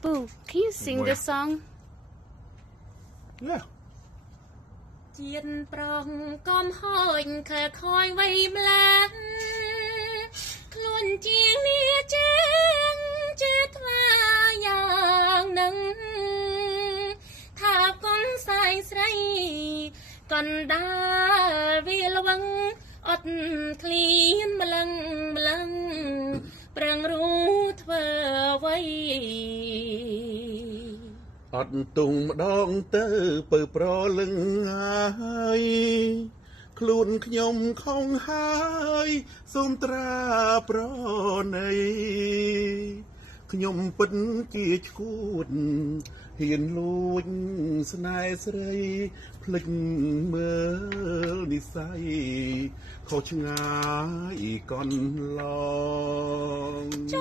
Boo, can you sing this song? Yeah. ជាតិប្រងកំហោញខែខយវៃម្លាស់ខ្លួនជាងនេះជាងជាថ្វាយ៉ាងនឹងថាកុំសាយស្រីកណ្ដាលវាលវឹងអត់ឃ្លានម្លឹងម្លឹងប្រឹងរូធ្វើអ្វី អត់ទុំម្ដងទៅពើប្រលឹងហើយខ្លួនខ្ញុំខំហើយសូមត្រាប្រណីខ្ញុំពិតជាឈួតហ៊ានលួចស្នេហ៍ស្រីភ្លេចមើលនិស័យខុសឆ្ងាយកន្លង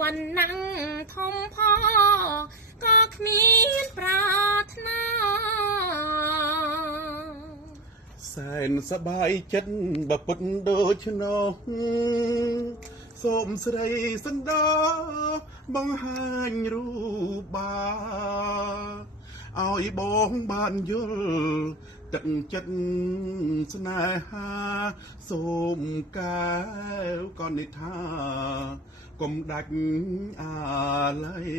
វណ្ណังធំផក៏គ្មានប្រាថ្នាសែនសบายចិត្តបើពុតដូច្នោះសូមស្រីសណ្ដោបង្ហាញរូបបាឲ្យបងបានយល់ទឹកចិត្តស្នេហាសូមកែវកនិដ្ឋាកុំដាច់អាល័យ